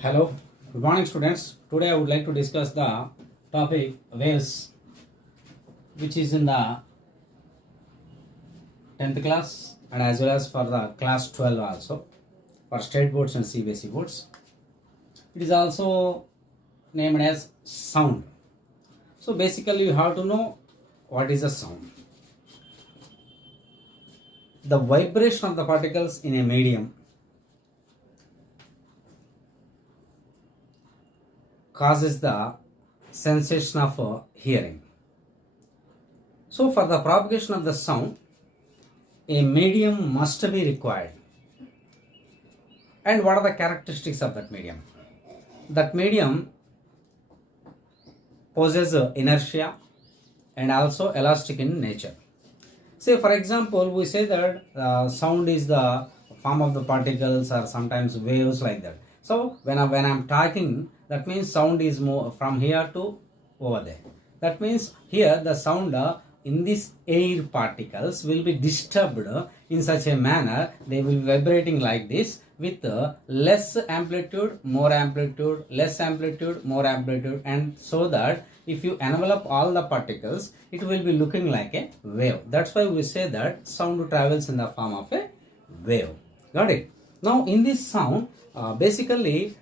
Hello, good morning students. Today I would like to discuss the topic waves, which is in the 10th class and as well as for the class 12 also, for state boards and CBSE boards. It is also named as sound. So basically you have to know what is a sound. The vibration of the particles in a medium causes the sensation of hearing. So for the propagation of the sound, a medium must be required. And what are the characteristics of that medium? That medium possesses inertia and also elastic in nature. Say for example, we say that sound is the form of the particles or sometimes waves like that. So when I'm talking, that means sound is more from here to over there. That means here the sound in these air particles will be disturbed in such a manner, they will be vibrating like this with less amplitude, more amplitude, less amplitude, more amplitude, and so that if you envelop all the particles, it will be looking like a wave. That's why we say that sound travels in the form of a wave. Got it? Now in this sound, basically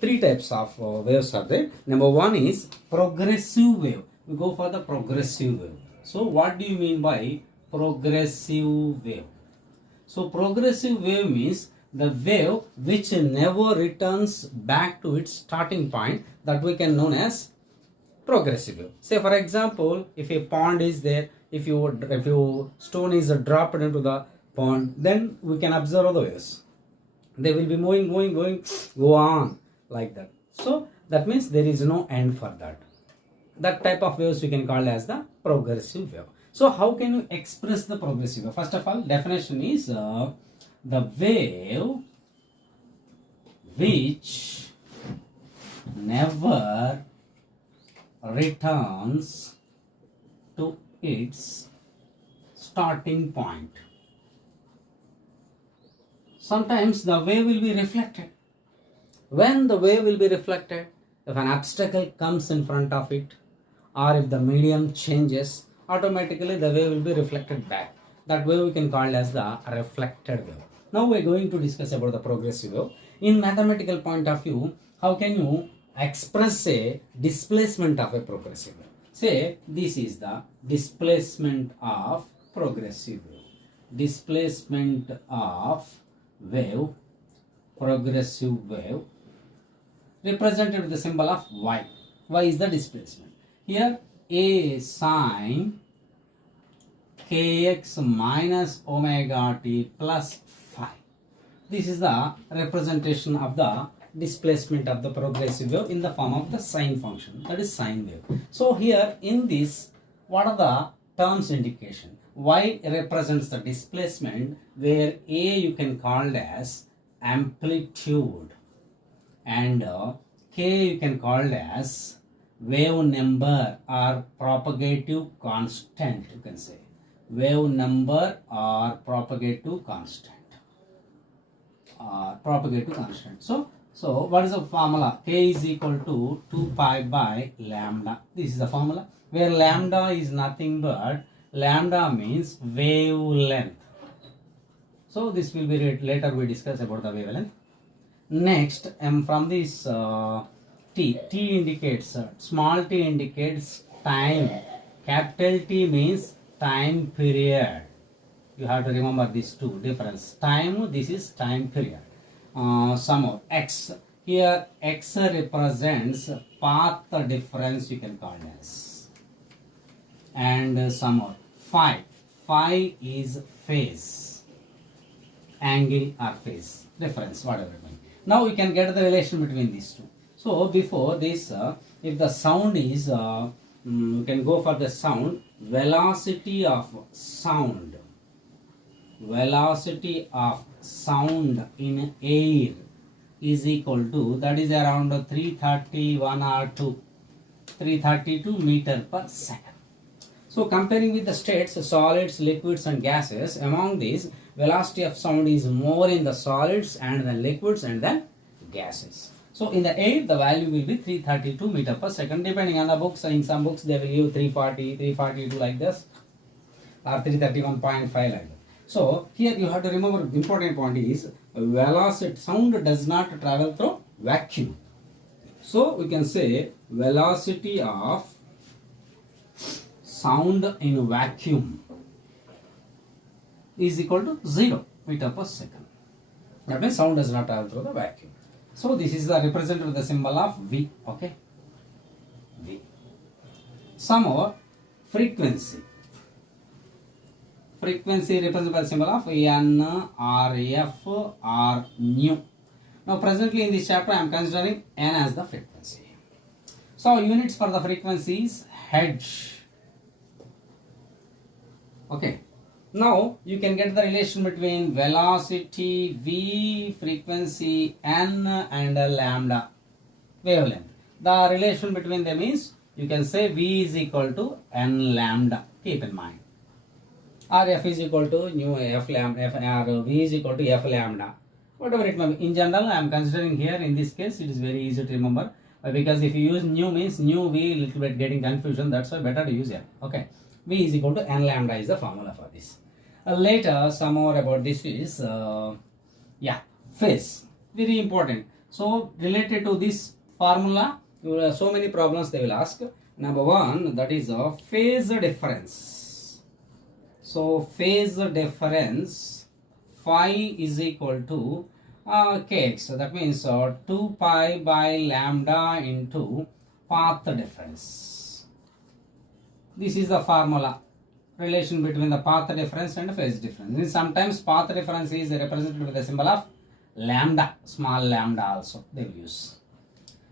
three types of waves are there. Number one is progressive wave. We go for the progressive wave. So what do you mean by progressive wave? So progressive wave means the wave which never returns back to its starting point, that we can known as progressive wave. Say for example, if a pond is there, if you stone is dropped into the pond, then we can observe the waves. They will be moving, go on like that. So that means there is no end for that. That type of waves we can call as the progressive wave. So how can you express the progressive wave? First of all, definition is the wave which never returns to its starting point. Sometimes the wave will be reflected. When the wave will be reflected, if an obstacle comes in front of it, or if the medium changes, automatically the wave will be reflected back. That wave we can call as the reflected wave. Now we are going to discuss about the progressive wave. In mathematical point of view, how can you express a displacement of a progressive wave? Say this is the displacement of progressive wave. Displacement of wave, progressive wave, represented with the symbol of y. Y is the displacement. Here a sine kx minus omega t plus phi. This is the representation of the displacement of the progressive wave in the form of the sine function, that is sine wave. So here in this, what are the terms indication? Y represents the displacement, where A you can call as amplitude and K you can call as wave number or propagative constant, you can say. Wave number or propagative constant. So what is the formula? K is equal to 2 pi by lambda. This is the formula, where lambda is nothing but lambda means wavelength. So this will be later we discuss about the wavelength. Next, from this T indicates, small t indicates time. Capital T means time period. You have to remember these two difference. Time, this is time period. Some more x. Here x represents path difference, you can call it as. And some more. Phi is phase, angle or phase difference, whatever it means. Now we can get the relation between these two. So before this, if the sound is, you can go for the sound, velocity of sound in air is equal to, that is around 332 meter per second. So comparing with the states, solids, liquids and gases, among these velocity of sound is more in the solids and then liquids and then gases. So in the air, the value will be 332 meter per second, depending on the books. In some books, they will give 340, 342 like this, or 331.5 like that. So here you have to remember, the important point is velocity. Sound does not travel through vacuum. So we can say velocity of sound in vacuum is equal to 0 meter per second. That means sound does not travel through the vacuum. So this is the represented with the symbol of V. Okay, V. Some more frequency. Frequency represented by the symbol of N, R, F, or nu. Now presently in this chapter I am considering N as the frequency. So units for the frequency is hertz. Okay. Now you can get the relation between velocity V, frequency N, and lambda, wavelength. The relation between them is, you can say V is equal to N lambda. Keep in mind. Or F is equal to nu F lambda, or V is equal to F lambda. Whatever it may be. In general, I am considering here in this case, it is very easy to remember. Because if you use nu means nu V, little bit getting confusion. That's why better to use N. Okay. V is equal to N lambda is the formula for this. Later, some more about this is, phase. Very important. So, related to this formula, so many problems they will ask. Number one, that is a phase difference. So, phase difference phi is equal to kx. So, that means 2 pi by lambda into path difference. This is the formula. Relation between the path difference and phase difference. And sometimes path difference is represented with the symbol of lambda, small lambda also they will use.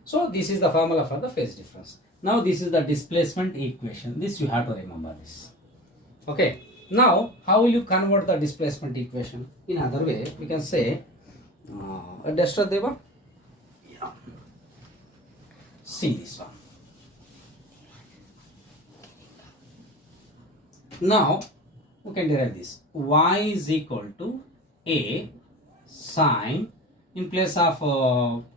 So this is the formula for the phase difference. Now this is the displacement equation. This you have to remember this. Okay. Now how will you convert the displacement equation? In other way, we can say, Deva. Yeah. See this one. Now we can derive this. Y is equal to A sine, in place of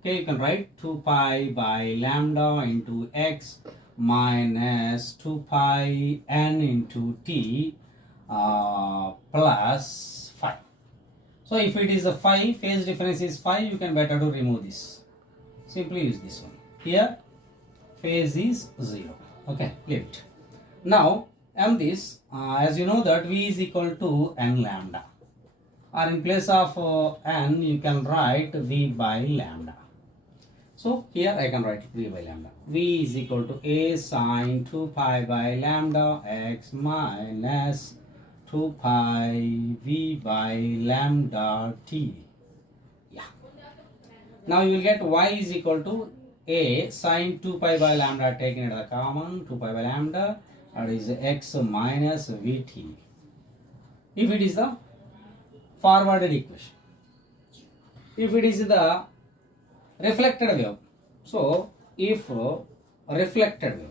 k you can write 2 pi by lambda into x minus 2 pi n into t plus phi. So if it is a phi, phase difference is phi, you can better to remove this. Simply use this one. Here phase is 0. Okay, leave it. Now this, as you know that V is equal to N lambda, or in place of N you can write V by lambda. So here I can write V by lambda. V is equal to A sine 2 pi by lambda x minus 2 pi V by lambda t. Yeah. Now you will get Y is equal to A sine 2 pi by lambda taken as a common, 2 pi by lambda, that is x minus Vt. If it is the forwarded equation. If it is the reflected wave. So if reflected wave.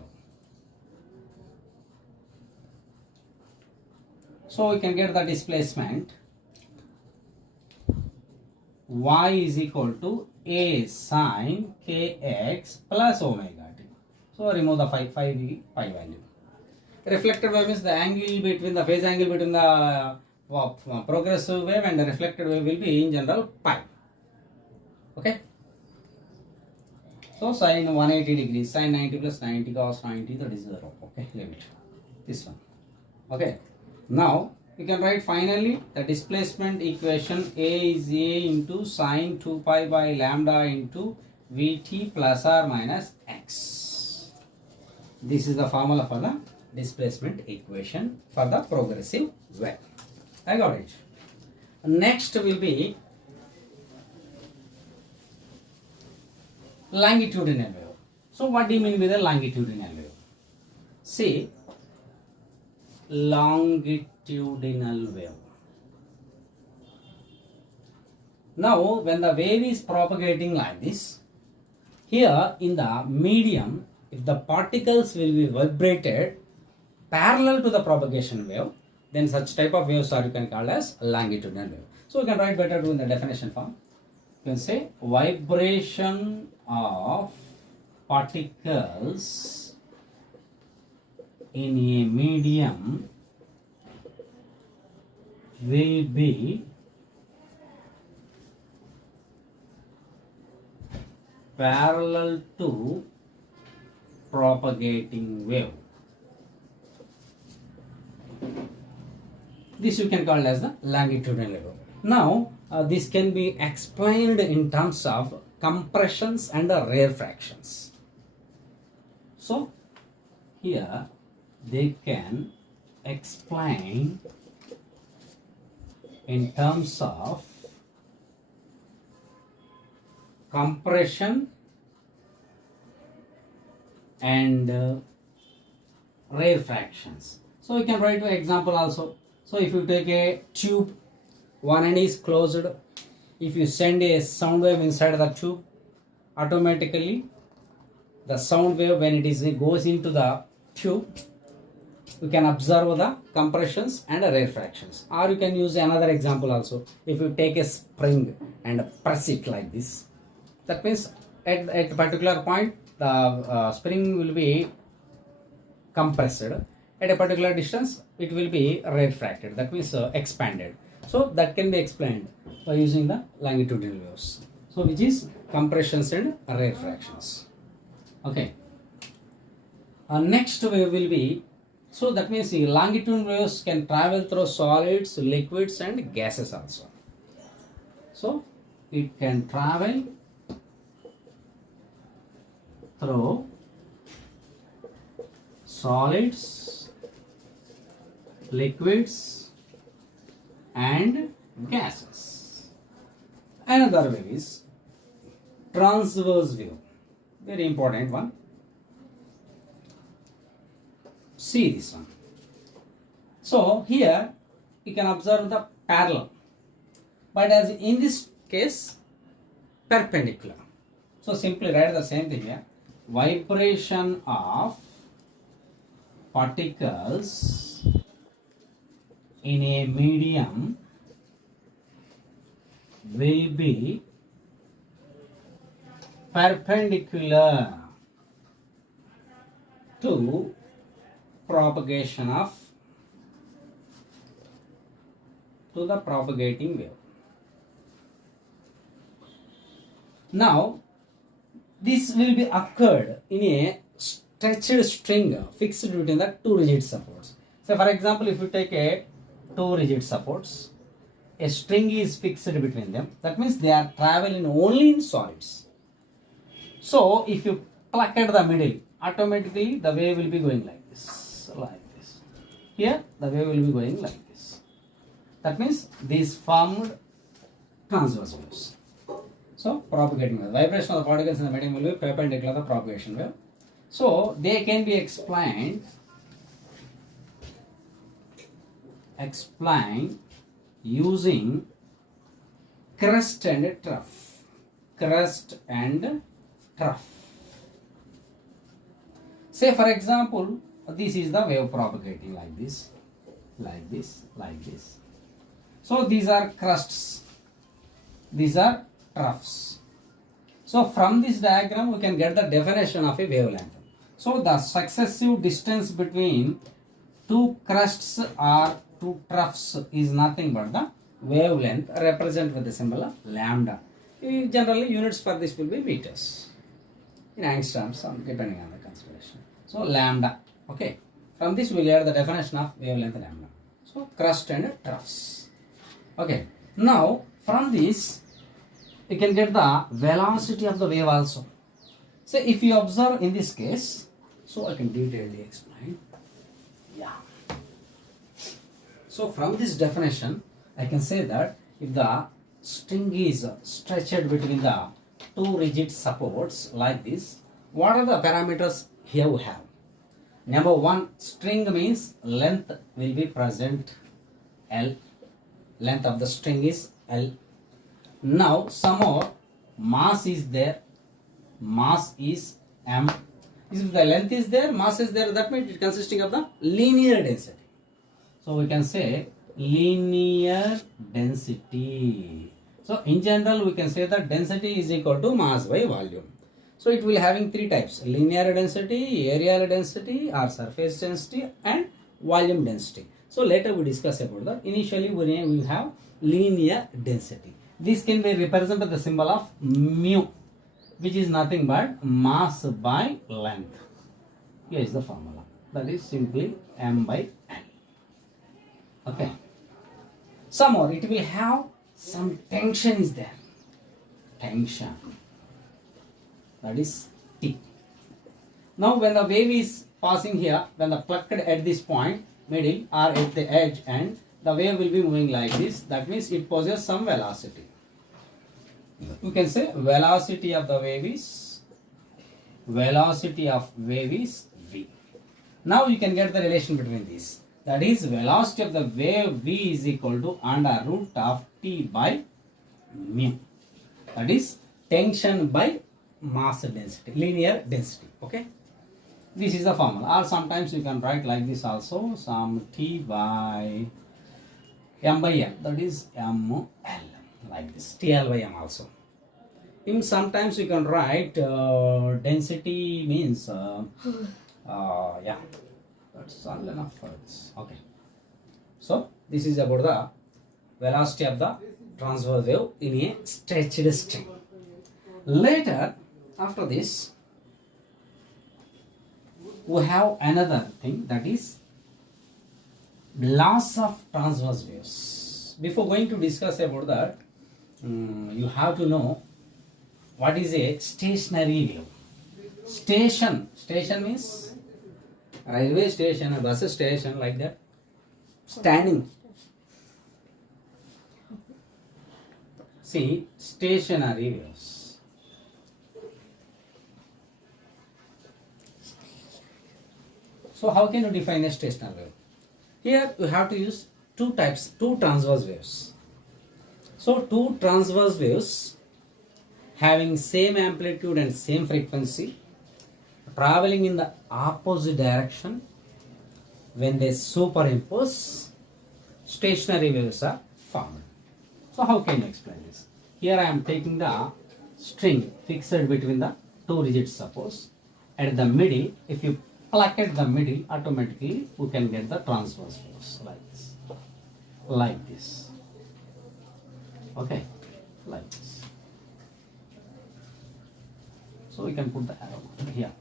So we can get the displacement y is equal to A sine kx plus omega t. So remove the phi value. Reflected wave means the angle between the phase angle between the progressive wave and the reflected wave will be in general pi. Okay. So sine 180 degrees, sine 90 plus 90 cos 90, that is 0. Okay, leave it. This one. Okay. Now we can write finally the displacement equation. A is A into sine 2 pi by lambda into Vt plus or minus x. This is the formula for the displacement equation for the progressive wave. I got it. Next will be longitudinal wave. So what do you mean by the longitudinal wave? See, longitudinal wave. Now when the wave is propagating like this, here in the medium, if the particles will be vibrated parallel to the propagation wave, then such type of waves are you can call as longitudinal wave. So we can write better to in the definition form. You can say vibration of particles in a medium will be parallel to propagating wave. This you can call as the longitudinal wave. Now, this can be explained in terms of compressions and rarefactions. So, here they can explain in terms of compression and rarefactions. So, you can write an example also. So, if you take a tube, one end is closed. If you send a sound wave inside the tube, automatically the sound wave, when it goes into the tube, you can observe the compressions and rarefactions. Or you can use another example also. If you take a spring and press it like this, that means at a particular point the spring will be compressed. At a particular distance it will be rarefacted, that means expanded. So that can be explained by using the longitudinal waves. So which is compressions and rarefactions. Okay. Next wave will be, so that means the longitudinal waves can travel through solids, liquids and gases also. So it can travel through solids, liquids and gases. Another wave is transverse view, very important one. See this one. So here you can observe the parallel, but as in this case perpendicular. So simply write the same thing here. Vibration of particles in a medium will be perpendicular to propagation of the propagating wave. Now this will be occurred in a stretched string fixed between the two rigid supports. So for example, if you take a two rigid supports, a string is fixed between them, that means they are traveling only in solids. So if you pluck at the middle, automatically the wave will be going like this, like this. Here the wave will be going like this. That means these formed transverse waves. So propagating wave, vibration of the particles in the medium will be perpendicular to the propagation wave. So they can be explained using crest and trough. Crest and trough. Say for example, this is the wave propagating like this, like this, like this. So these are crests, these are troughs. So from this diagram we can get the definition of a wavelength. So the successive distance between two crests or two troughs is nothing but the wavelength, represented with the symbol of lambda. Generally units for this will be meters. In angstroms, depending on the consideration. So lambda. Okay. From this we will get the definition of wavelength lambda. So crest and troughs. Okay. Now from this you can get the velocity of the wave also. So if you observe in this case, so I can detailedly explain. Yeah. So from this definition, I can say that if the string is stretched between the two rigid supports like this, what are the parameters here we have? Number one, string means length will be present, L. Length of the string is L. Now some more mass is there, mass is M. If the length is there, mass is there, that means it is consisting of the linear density. So we can say linear density. So in general we can say that density is equal to mass by volume. So it will having three types: linear density, areal density or surface density, and volume density. So later we discuss about that. Initially we will have linear density. This can be represented by the symbol of mu, which is nothing but mass by length. Here is the formula. That is simply m by n. Okay. Some more, it will have some tension is there. Tension. That is T. Now when the wave is passing here, when the plucked at this point, middle or at the edge end, the wave will be moving like this. That means it possesses some velocity. You can say velocity of the wave is V. Now you can get the relation between these. That is velocity of the wave V is equal to under root of T by mu. That is tension by mass density, linear density. Okay. This is the formula. Or sometimes you can write like this also, some T by m by n. That is m L. Like this, TL by m also. In sometimes you can write density means yeah, that's all enough for this. Okay, so this is about the velocity of the transverse wave in a stretched string. Later, after this, we have another thing, that is laws of transverse waves. Before going to discuss about that, you have to know what is a stationary wave. Station means railway station or bus station, like that. Standing. See, stationary waves. So how can you define a stationary wave? Here you have to use two transverse waves. So two transverse waves having same amplitude and same frequency, traveling in the opposite direction, when they superimpose, stationary waves are formed. So how can you explain this? Here I am taking the string fixed between the two digits, suppose. At the middle, if you pluck at the middle, automatically we can get the transverse waves like this. Like this. Okay, like this. So we can put the arrow here.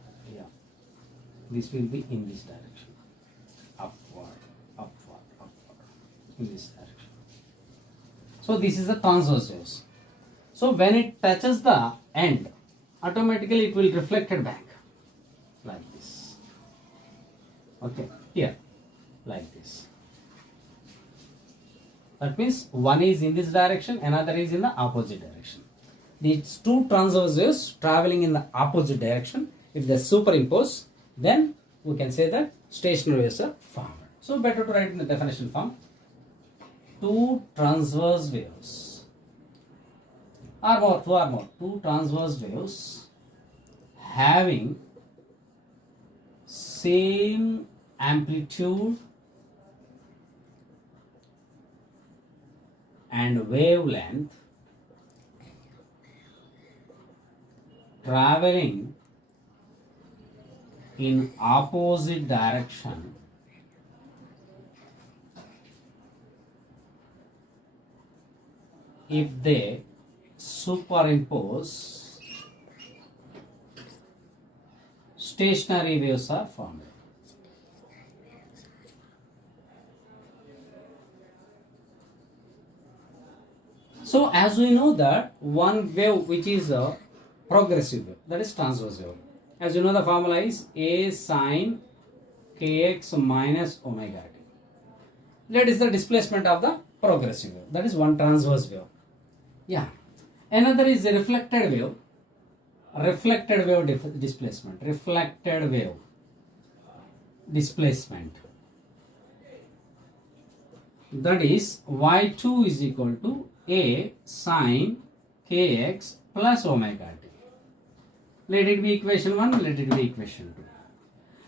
This will be in this direction. Upward, in this direction. So this is the transverse waves. So when it touches the end, automatically it will reflect it back. Like this. Okay, here. Like this. That means one is in this direction, another is in the opposite direction. These two transverse waves traveling in the opposite direction, if they superimpose, then we can say that stationary waves are formed. So better to write in the definition form. Two transverse waves two transverse waves having same amplitude and wavelength traveling in opposite direction if they superimpose, stationary waves are formed. So as we know that one wave which is a progressive wave, that is transverse wave. As you know, the formula is A sine kx minus omega t. That is the displacement of the progressive wave. That is one transverse wave. Yeah. Another is a reflected wave. Reflected wave displacement. Reflected wave displacement. That is y2 is equal to A sine kx plus omega t. Let it be equation 1, let it be equation 2.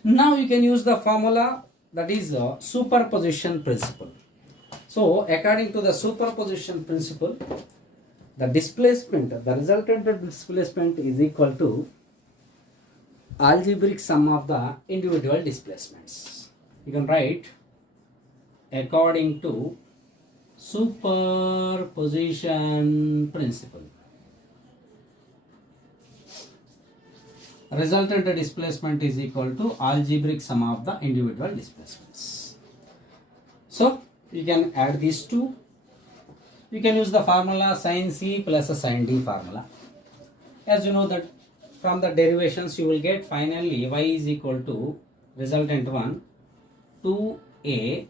Now you can use the formula, that is superposition principle. So according to the superposition principle, the displacement, the resultant displacement is equal to algebraic sum of the individual displacements. You can write according to superposition principle. Resultant displacement is equal to algebraic sum of the individual displacements. So you can add these two. You can use the formula sin C plus a sin D formula. As you know that from the derivations you will get finally y is equal to resultant one 2a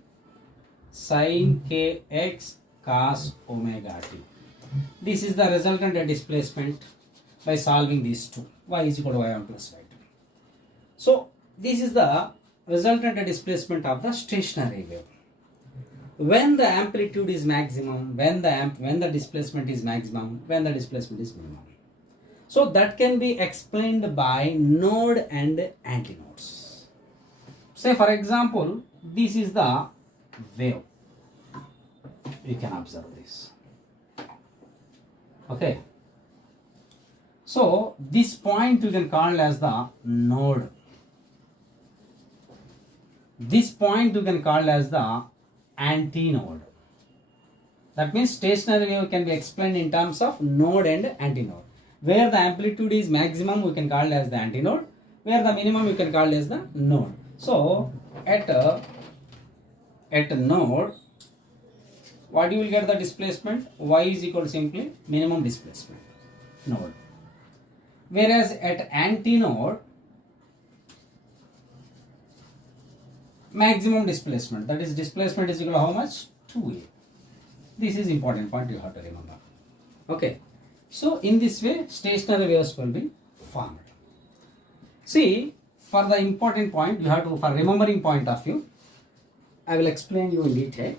sin kx cos omega t. This is the resultant displacement by solving these two. Y is equal to y1 plus y2. So this is the resultant displacement of the stationary wave. When the amplitude is maximum, when the displacement is maximum, when the displacement is minimum. So that can be explained by node and antinodes. Say for example, this is the wave. You can observe this. Okay. So this point you can call as the node. This point you can call as the antinode. That means stationary wave can be explained in terms of node and antinode. Where the amplitude is maximum, we can call as the antinode. Where the minimum, you can call as the node. So at node, what you will get the displacement? Y is equal to simply minimum displacement node. Whereas at antinode, maximum displacement, that is displacement is equal to how much? 2a. This is important point you have to remember. Okay. So in this way stationary waves will be formed. See, for the important point you have to, for remembering point of view, I will explain you in detail.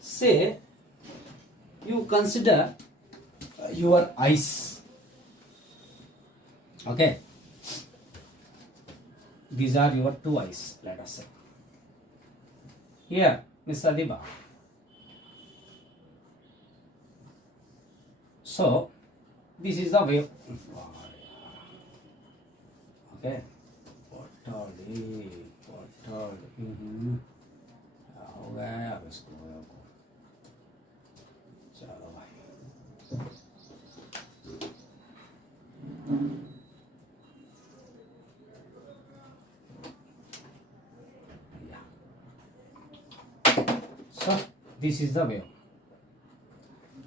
Say you consider your eyes. Okay. These are your two eyes, let us say. Here, Miss Adiba. So, this is the wave. Okay. So this is the wave.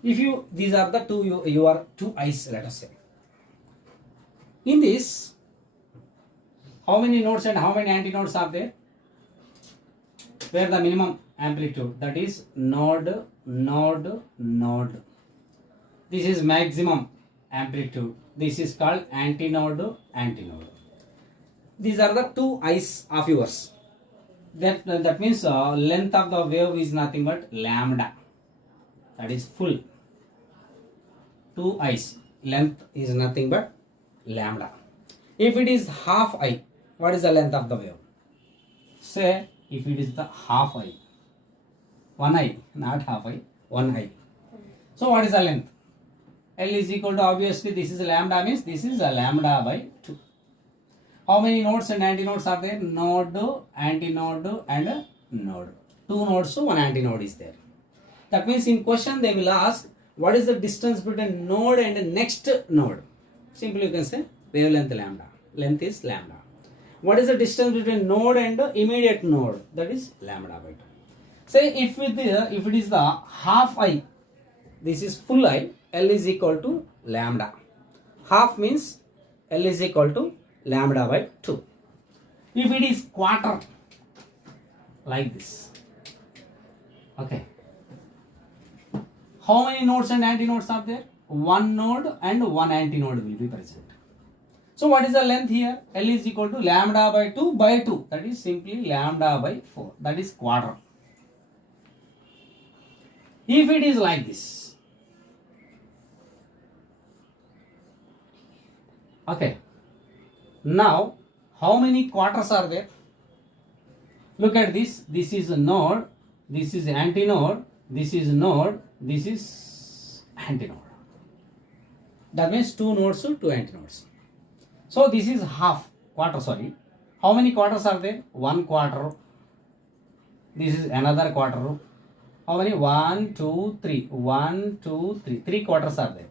If you, these are the two, your two eyes, let us say. In this, how many nodes and how many antinodes are there? Where the minimum amplitude, that is node, node, node. This is maximum amplitude. This is called antinode, antinode. These are the two eyes of yours. That means length of the wave is nothing but lambda. That is full. Two eyes. Length is nothing but lambda. If it is half eye, what is the length of the wave? Say if it is the half eye. One eye, not half eye, one eye. So what is the length? L is equal to, obviously this is lambda, means this is a lambda by 2. How many nodes and antinodes are there? Node, antinode and node. Two nodes, so one antinode is there. That means in question they will ask, what is the distance between node and next node? Simply you can say wavelength lambda. Length is lambda. What is the distance between node and immediate node? That is lambda by 2. Say if it is the half eye, this is full eye, L is equal to lambda. Half means L is equal to lambda by 2. If it is quarter, like this. Okay. How many nodes and antinodes are there? One node and one antinode will be present. So what is the length here? L is equal to lambda by 2 by 2. That is simply lambda by 4. That is quarter. If it is like this. Okay. Now, how many quarters are there? Look at this. This is a node. This is antinode. This is node. This is antinode. That means two nodes to two antinodes. So this is half. quarter, sorry. How many quarters are there? One quarter. This is another quarter. How many? 1, 2, 3. 1, 2, 3. 3 quarters are there.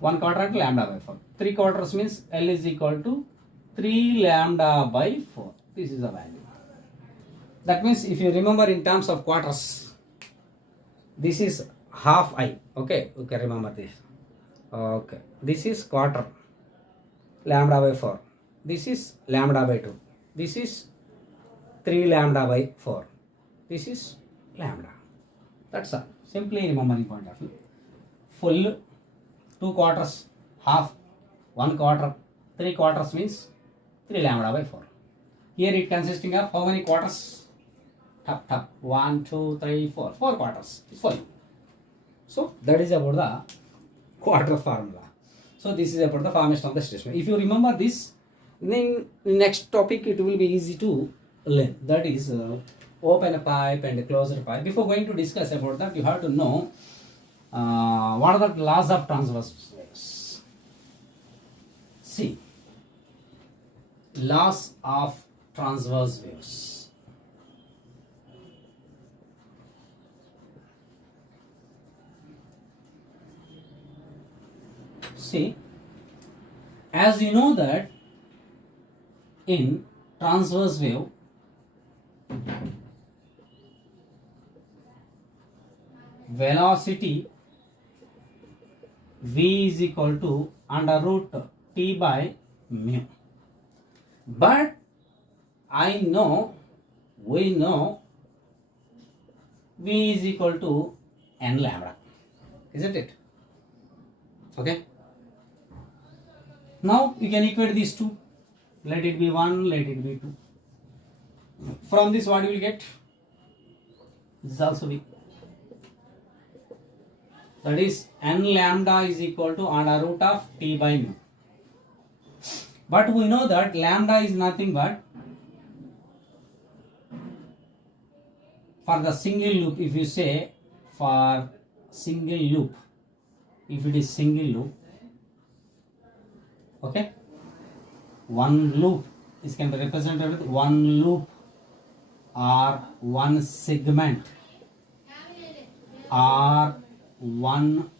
1 quarter at lambda by 4. 3 quarters means L is equal to 3 lambda by 4. This is the value. That means if you remember in terms of quarters, this is half I. Okay, remember this. Okay, this is quarter, lambda by 4. This is lambda by 2. This is 3 lambda by 4. This is lambda. That's all. Simply remembering point of view. Full, 2 quarters, half, 1 quarter, 3 quarters means 3 lambda by 4. Here it consisting of how many quarters? Top. 1, 2, 3, 4. 4 quarters. It's full. So that is about the quarter formula. So this is about the formation of the displacement. If you remember this, then next topic it will be easy to learn. That is open pipe and closed pipe. Before going to discuss about that, you have to know what are the laws of transverse waves. See, laws of transverse waves. See, as you know that in transverse wave, velocity v is equal to under root t by mu. But we know v is equal to n lambda, isn't it? Okay. Now you can equate these two. Let it be 1, let it be 2. From this, what you will get? This is also v. That is n lambda is equal to under root of t by mu. But we know that lambda is nothing but for the single loop. If you say for single loop, if it is single loop, okay, one loop is can be represented with one loop or one segment or one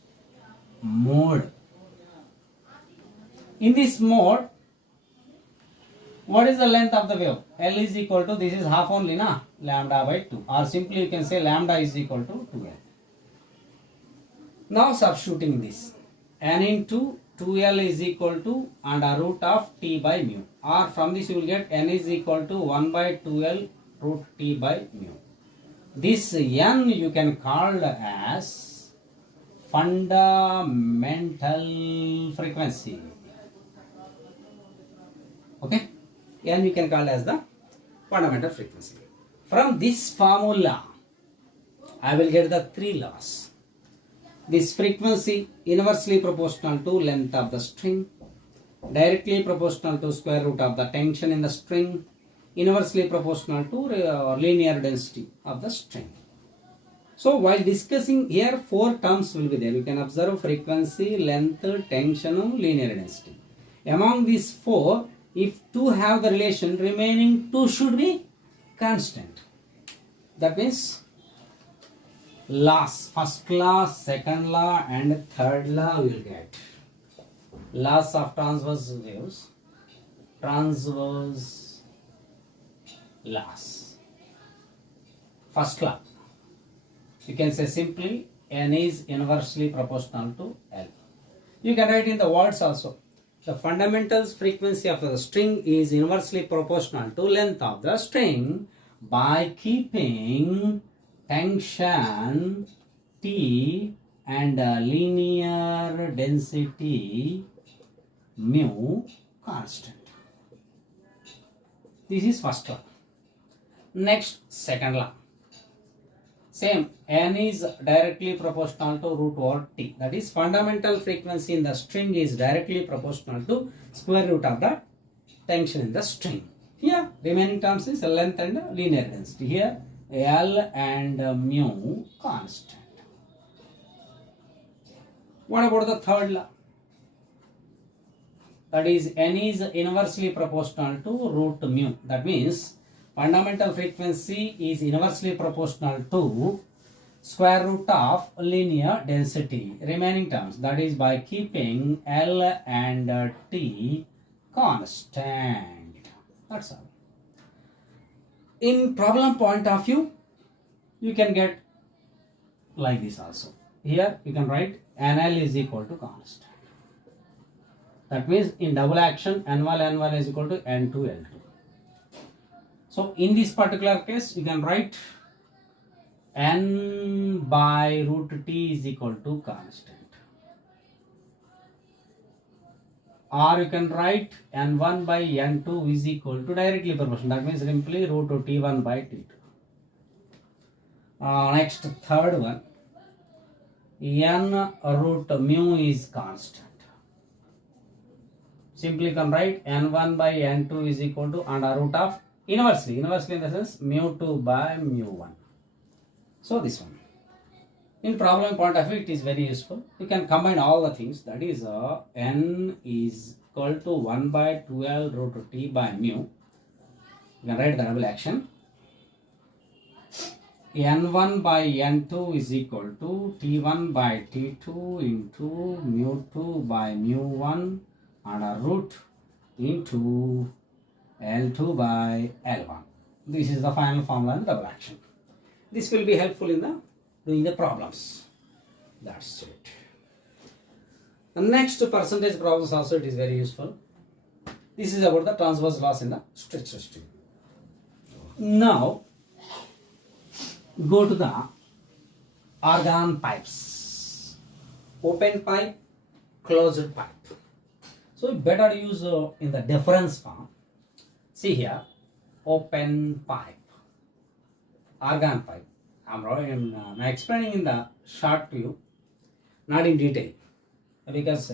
mode. In this mode, what is the length of the wave? L is equal to, this is half only, na, lambda by 2, or simply you can say lambda is equal to 2L. Now substituting this, n into 2L is equal to under root of t by mu, or from this you will get n is equal to 1 by 2L root t by mu. This n you can call as fundamental frequency. Okay, n you can call as the fundamental frequency. From this formula, I will get the 3 laws. This frequency inversely proportional to length of the string, directly proportional to square root of the tension in the string, inversely proportional to linear density of the string. So while discussing here, 4 terms will be there. You can observe frequency, length, tension, linear density. Among these 4, if 2 have the relation, remaining 2 should be constant. That means laws, first law, second law and third law we will get. Laws of transverse waves, transverse laws. First law, you can say simply n is inversely proportional to L. You can write in the words also. The fundamental frequency of the string is inversely proportional to length of the string by keeping tension T and linear density mu constant. This is first law. Next, second law. Same, n is directly proportional to root over t. That is, fundamental frequency in the string is directly proportional to square root of the tension in the string. Here, remaining terms is length and linear density. Here, L and mu constant. What about the third law? that is n is inversely proportional to root mu. That means fundamental frequency is inversely proportional to square root of linear density remaining terms, that is by keeping L and T constant. That's all. In problem point of view, you can get like this also. Here you can write NL is equal to constant. That means in double action N1 is equal to N2 L2. So in this particular case you can write N by root T is equal to constant. Or you can write N1 by N2 is equal to directly proportional. That means simply root T1 by T2. Next, third one. N root mu is constant. Simply can write N1 by N2 is equal to under root of inversely in the sense mu2 by mu1. So this one. In problem point of view, it is very useful. You can combine all the things. That is N is equal to 1 by 12 root T by mu. You can write the double action. N1 by N2 is equal to T1 by T2 into mu2 by mu1 under root into L2 by L1. This is the final formula in double action. This will be helpful in the doing the problems. That's it. The next percentage problems also it is very useful. This is about the transverse loss in the stretch stream. Now go to the organ pipes. Open pipe, closed pipe. So better use in the difference form. See here, open pipe, organ pipe. I'm explaining in the short view, not in detail, because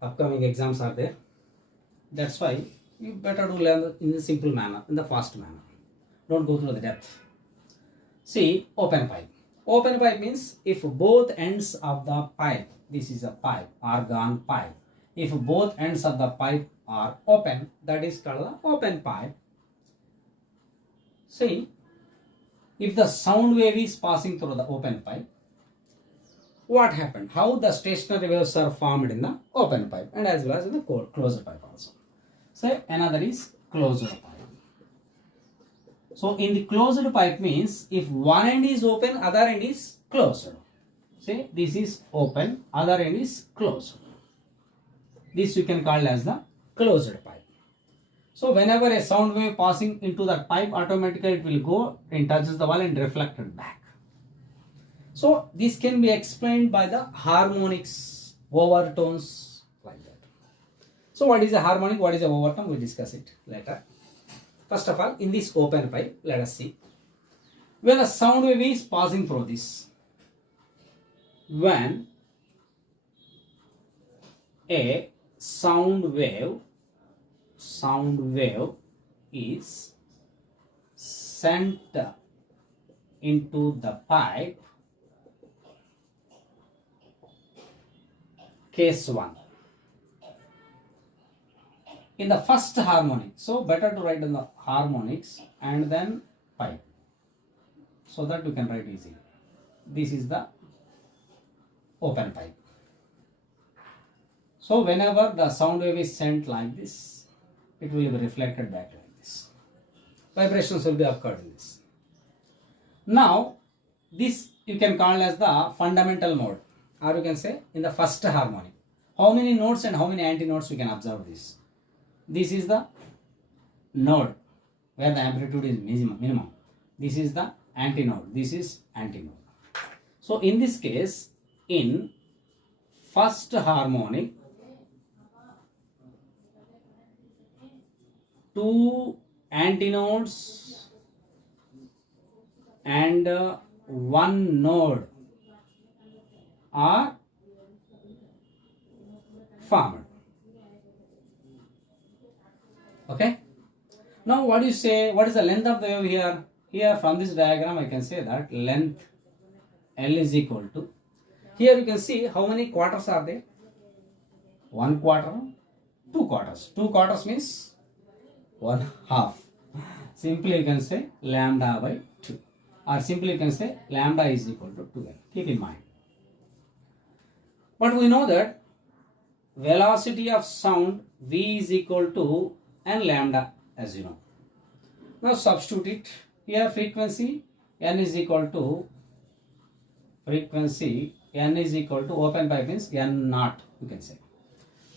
upcoming exams are there. That's why you better to learn in the simple manner, in the fast manner. Don't go through the depth. See, open pipe. Open pipe means if both ends of the pipe, this is a pipe, organ pipe. If both ends of the pipe are open, that is called the open pipe. See, if the sound wave is passing through the open pipe, what happened? How the stationary waves are formed in the open pipe and as well as in the closed pipe also. So another is closed pipe. So in the closed pipe means if one end is open, other end is closed. See, this is open, other end is closed. This you can call as the closed pipe. So whenever a sound wave passing into that pipe, automatically it will go and touches the wall and reflected back. So this can be explained by the harmonics, overtones, like that. So what is a harmonic, what is a overtone? We'll discuss it later. First of all, in this open pipe, let us see. When a sound wave is passing through this, when a sound wave is sent into the pipe, case 1. In the first harmonic, so better to write in the harmonics and then pipe, so that you can write easily. This is the open pipe. So whenever the sound wave is sent like this, it will be reflected back like this. Vibrations will be occurred in this. Now this you can call as the fundamental mode, or you can say in the first harmonic. How many nodes and how many antinodes you can observe this. This is the node where the amplitude is minimum. This is the antinode. This is antinode. So in this case, in first harmonic, 2 antinodes and 1 node are formed. Okay. Now what do you say? What is the length of the wave here? Here from this diagram I can say that length L is equal to. Here you can see how many quarters are there. 1 quarter, 2 quarters. 2 quarters means 1 half. Simply you can say lambda by 2. Or simply you can say lambda is equal to 12. Keep in mind. But we know that velocity of sound v is equal to n lambda, as you know. Now substitute it. Here frequency n is equal to open pipe means n naught, you can say.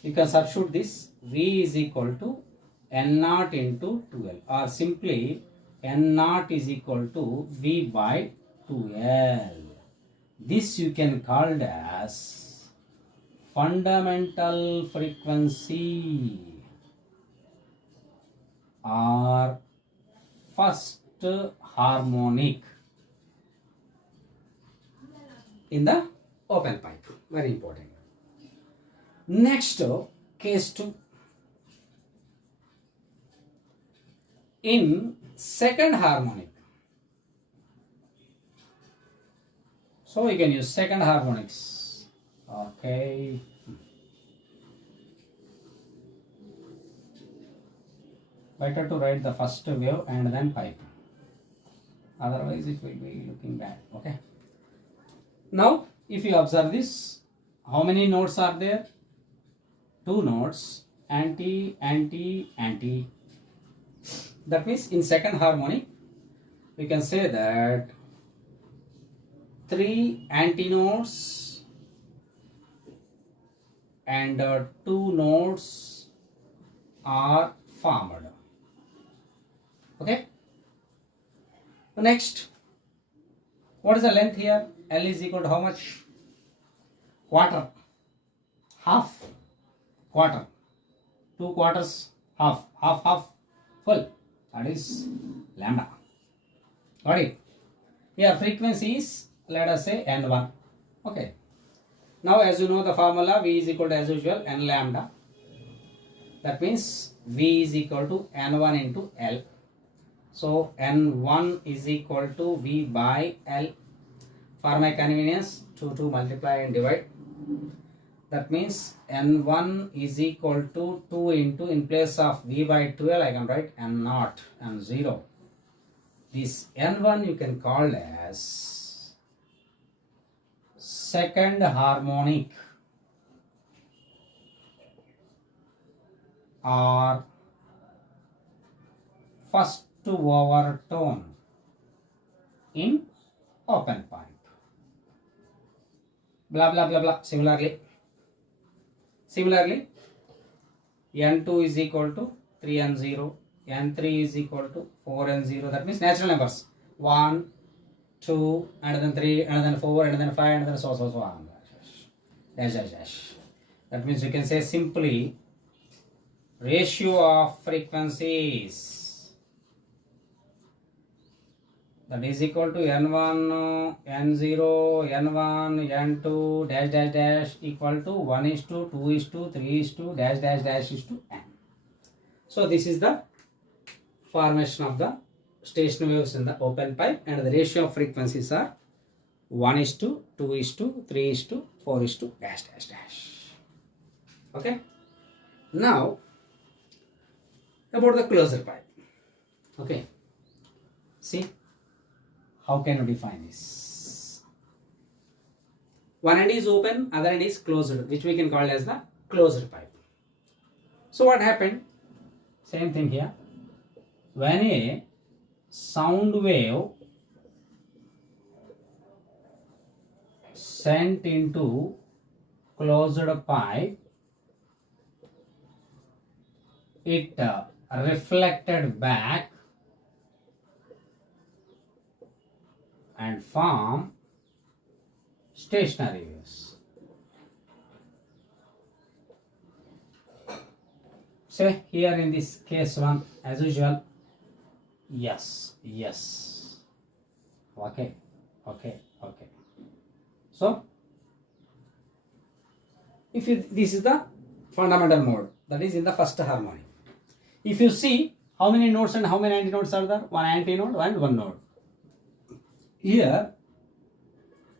You can substitute this. V is equal to n naught into 12, or simply n naught is equal to v by 12. This you can call as fundamental frequency or first harmonic in the open pipe. Very important. Next, case 2. In second harmonic. So we can use second harmonics. Okay. Better to write the first wave and then pipe. Otherwise it will be looking bad. Okay. Now if you observe this, how many notes are there? 2 notes, anti, anti, anti. That means in second harmonic we can say that 3 antinodes and 2 nodes are formed. Okay. Next, what is the length here? L is equal to how much? Quarter, half, quarter, 2 quarters, half, full. That is lambda. Got it? Here frequency is, let us say, n1. Okay. Now as you know the formula, V is equal to, as usual, n lambda. That means V is equal to n1 into L. So n1 is equal to V by L. For my convenience, 2 multiply and divide. That means n1 is equal to 2 into, in place of V by 12 I can write n naught, n0. This n1 you can call as second harmonic or first overtone in open pipe. Blah blah blah blah. Similarly, n2 is equal to 3n0, n3 is equal to 4n0. That means natural numbers. 1, 2, and then 3, and then 4, and then 5, and then so on. Dash. That means you can say simply ratio of frequencies. That is equal to n1, n0, n1, n2, dash equal to 1:2, 2:2, 3:, dash is to n. So this is the formation of the stationary waves in the open pipe, and the ratio of frequencies are 1:2, 2:, 3:, 4:, dash. Okay. Now about the closure pipe. Okay. See. How can you define this? One end is open, other end is closed, which we can call as the closed pipe. So what happened? Same thing here. When a sound wave sent into closed pipe, it reflected back and form stationary waves. Say here in this case 1, as usual, yes. Okay. So if this is the fundamental mode, that is in the first harmonic. If you see how many nodes and how many antinodes are there, 1 antinode and 1 node. Here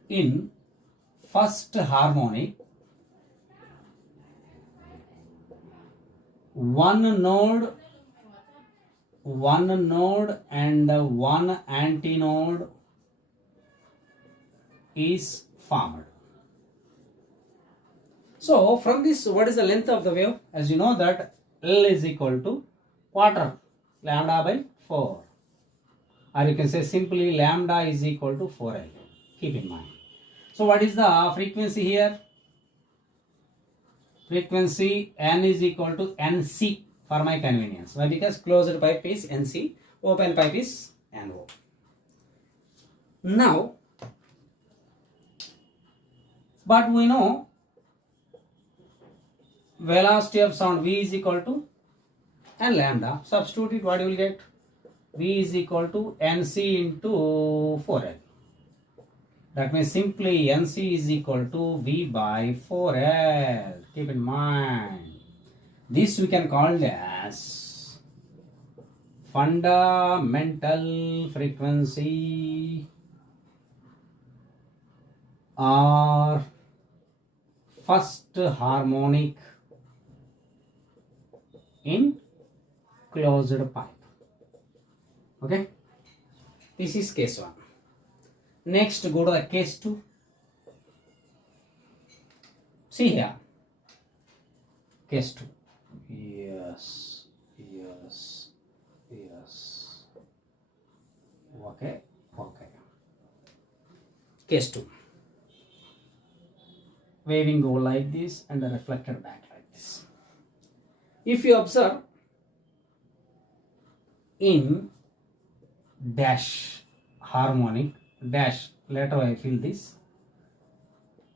in first harmonic, one node and one antinode is formed. So from this, what is the length of the wave? As you know that L is equal to quarter lambda by 4, or you can say simply lambda is equal to 4L. Keep in mind. So what is the frequency here? Frequency N is equal to NC for my convenience. Why? Because closed pipe is NC, open pipe is NO. Now, but we know velocity of sound V is equal to N lambda. Substitute it, what you will get? V is equal to NC into 4L. That means simply NC is equal to V by 4L. Keep in mind. This we can call as fundamental frequency or first harmonic in closed pipe. Okay, this is case 1. Next, go to the case 2. See here, case 2. Yes. Okay. Case 2. Waving go like this and reflected back like this. If you observe in dash harmonic dash, later I feel this,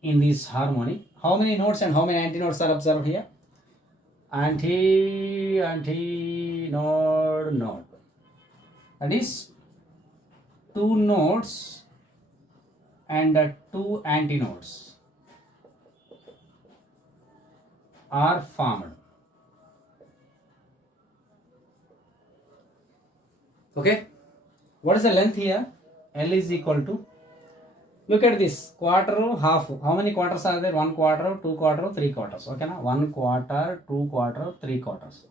in this harmonic, how many notes and how many antinodes are observed here? Node. That is 2 nodes and 2 antinodes are formed. Okay, what is the length here? L is equal to, look at this, quarter, half. How many quarters are there? 1 quarter, 2 quarter, 3 quarters. Okay, now 1 quarter, 2 quarter, 3 quarters.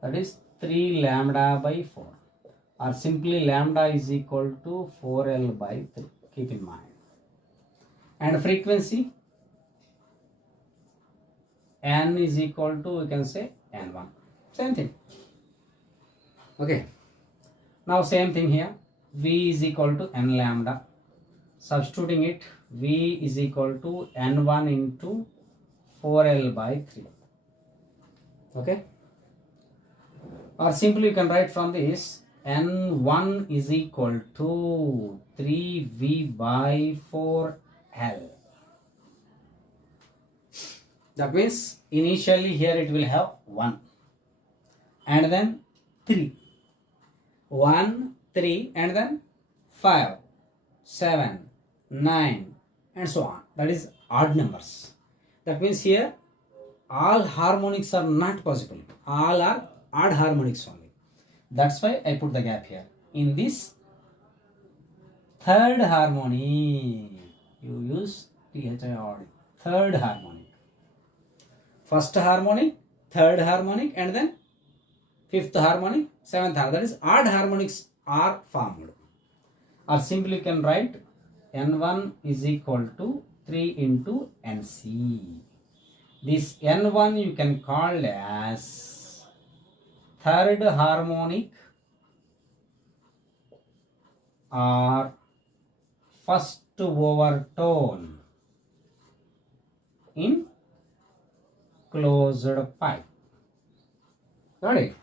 That is 3 lambda by 4, or simply lambda is equal to 4L by 3. Keep in mind. And frequency N is equal to, we can say N1. Same thing. Okay. Now same thing here. V is equal to N lambda. Substituting it, V is equal to N1 into 4L by 3. Okay. Or simply you can write from this, N1 is equal to 3V by 4L. That means initially here it will have 1 and then 3. 1, 3 and then 5, 7, 9 and so on. That is odd numbers. That means here all harmonics are not possible. All are odd harmonics only. That's why I put the gap here. In this third harmonic, you use THI odd. Third harmonic. First harmonic, third harmonic and then fifth harmonic, seventh harmonic. That is odd harmonics are formed. Or simply you can write N1 is equal to 3 into NC. This N1 you can call as third harmonic or first overtone in closed pipe. Got it?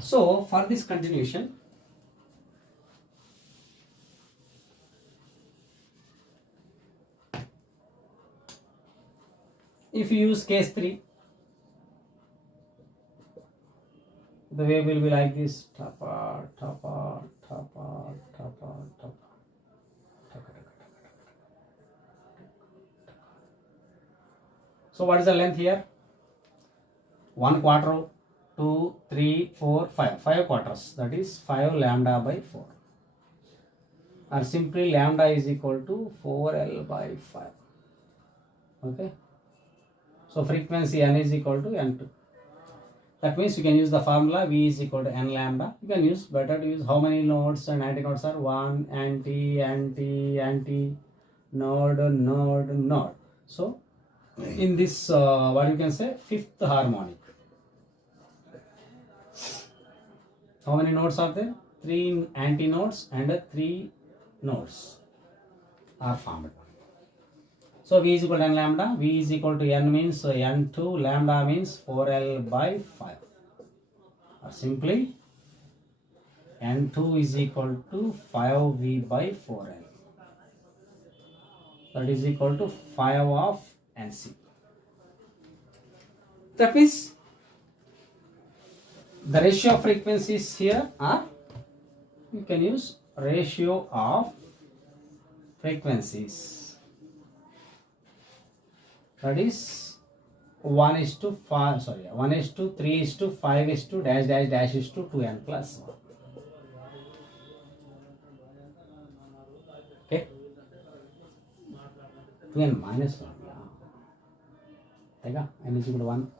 So for this continuation, if you use case 3, the wave will be like this. Tapa. So what is the length here? 1 quarter, 2, 3, 4, 5. 5 quarters. That is 5 lambda by 4. Or simply lambda is equal to 4L by 5. Okay. So frequency n is equal to n2. That means you can use the formula V is equal to n lambda. You can use, better to use how many nodes and antinodes are 1, anti, node. So in this, what you can say, fifth harmonic. How many nodes are there? 3 antinodes and 3 nodes are formed. So V is equal to n lambda. V is equal to n means n2, lambda means 4L by 5. Or simply n2 is equal to 5V by 4L. That is equal to 5 of NC. That means the ratio of frequencies here are, you can use ratio of frequencies. That is 1 is to 5, 1 is to 3 is to 5 is to dash is to 2n plus 1. Okay. 2n minus 1. Yeah. N is equal to 1.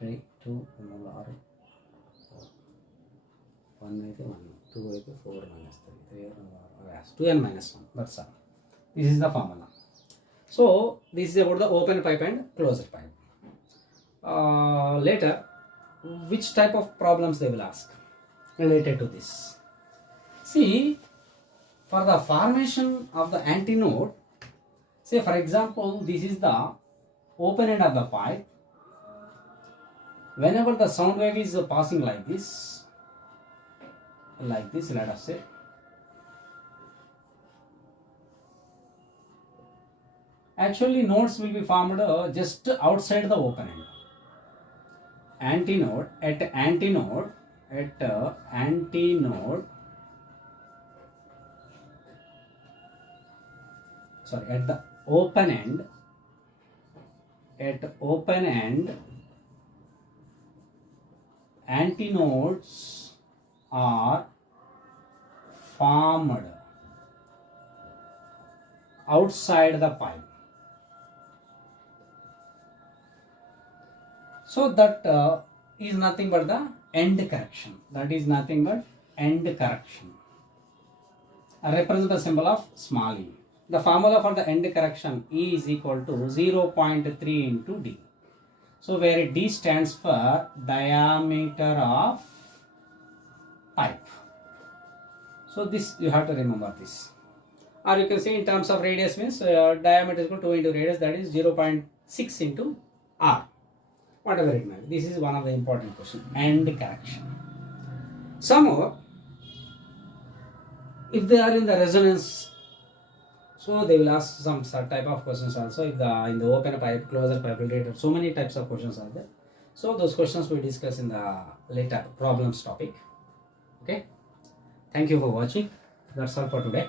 3, 2, 6, 1 అయితే 1, 2 అయితే 4 minus 3, 2n minus 1. That's all. This is the formula. So this is about the open pipe and closed pipe. Later, which type of problems they will ask related to this? See, for the formation of the antinode, say for example, this is the open end of the pipe. Whenever the sound wave is passing like this, let us say, actually nodes will be formed just outside the open end. Antinode at the open end, antinodes are formed outside the pipe. So that is nothing but the end correction. I represent the symbol of small e. The formula for the end correction E is equal to 0.3 into D. So where D stands for diameter of pipe. So this you have to remember this. Or you can say in terms of radius means diameter is equal to 2 into radius, that is 0.6 into R. Whatever it may be. This is one of the important questions. End correction. Some more, if they are in the resonance, so they will ask some type of questions also. If in the open pipe, closed pipe related, so many types of questions are there. So those questions we discuss in the later problems topic. Okay. Thank you for watching. That's all for today.